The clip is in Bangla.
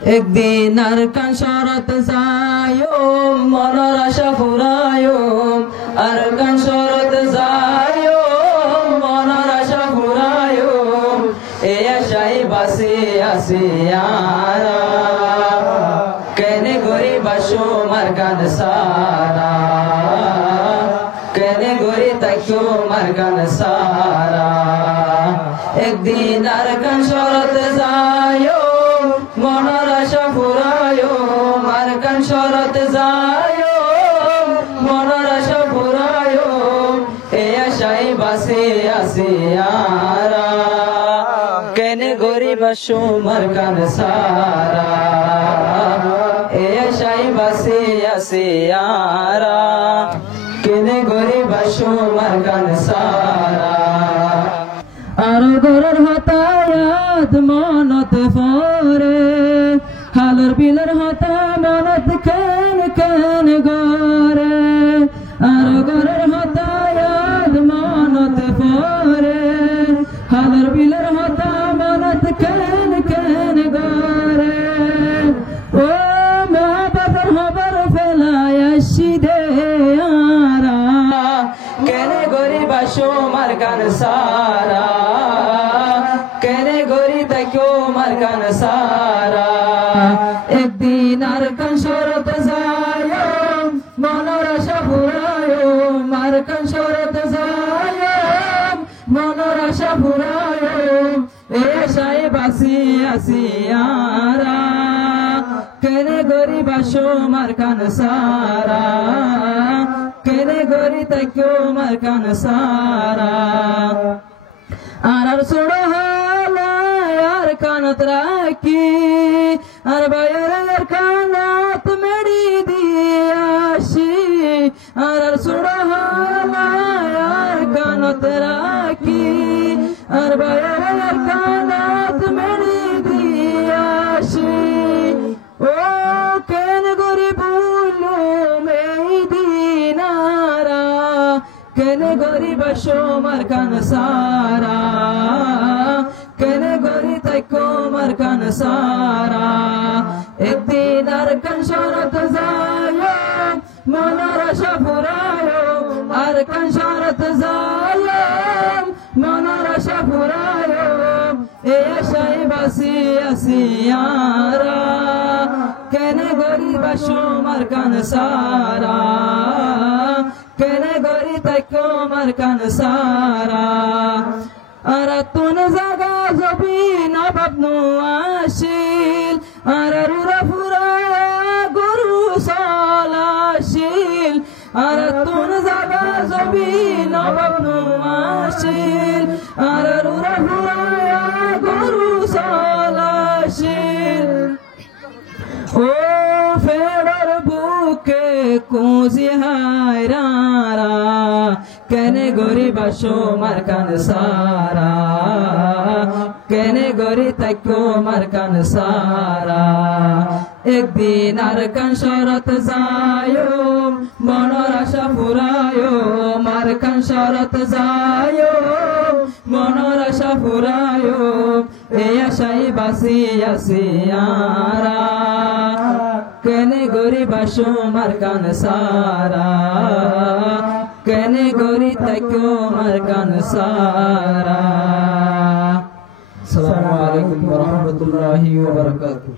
একদিন আর কান শরত যায়ো মনের আশা ফুরায়ো আর কান শরত যায়ো মনের আশা ফুরায়ো এ আশাই বাসে আসে আরা কেনে গরিব মার গান সারা কেনে গরি তাইও মার গান সারা একদিন আর কান শরত যায়ো মনের আশা ফুরায়ো মার কান শরত যায়ো মনের আশা ফুরায়ো এ আশাই বাসে আসে আরা কেনে গরিব মার গান সারা এ আশাই বাসে আসে আরা কেনে গরিব মার গান সারা আর গরর হতায়াত মনত ফরে হালর বিলর হতা মনত কেন কেন গরে আর গরর হতায়াত মনত ফরে হালর বিলর হতা মনত কেন কেন গরে ও মা বাবার হবার ফেলায় আসি দে আরা কেনে গরিব মার গান সারা কেনে গরি তাইও মার গান সারা একদিন আর কান শরত যায়ো মনের আশা ফুরায়ো মার কান শরত যায়ো মনের আশা ফুরায়ো এ আশায় বাসি আসি আরা কেনে গরিব মার গান সারা কেনে গরি তাইও মার গান সারা আর ছোড়ো হালায় আর কানত রাখি আর বাইরের কানত মেড়ি দিয়াসি আর ছোড়ো হালায় আর কানত রাখি আর বাইরের কানত মেড়ি দিয়াসি ও কেন গরিব মেই দিনারা কেনে গরিব মার গান সারা কেনে গরি তাইও মার গান সারা একদিন আর কান শরত যায়ো মনের আশা ফুরায়ো আর কান শরত যায়ো মনের আশা ফুরায়ো এ আশাই বাসি আসি আরা কেনে গরিব মার গান সারা কেনে গরি তাইও মার গান সারা আর তুন জাগা জবি নবাব নো আসিল আর রুরা ফুরা গরু সলাশিল আর তুন জাগা জবি নবাব নো আসিল আর রুরা ফুরা গরু সলাশিল ও ফেরর বুকে কুজি হায়রারা কেনে গরিব মার গান সারা কেনে গরি তাইও মার গান সারা একদিন আর কান শরত যায়ো মনের আশা ফুরায়ো মার কান শরত যায়ো মনের আশা ফুরায়ো এ আশাই বাসি আসি আরা কেনে গরিব মার গান সারা কেনে গরি তাইও মার গান সারা। আসসালামু আলাইকুম ওয়া রাহমাতুল্লাহি ওয়া বারাকাতুহু।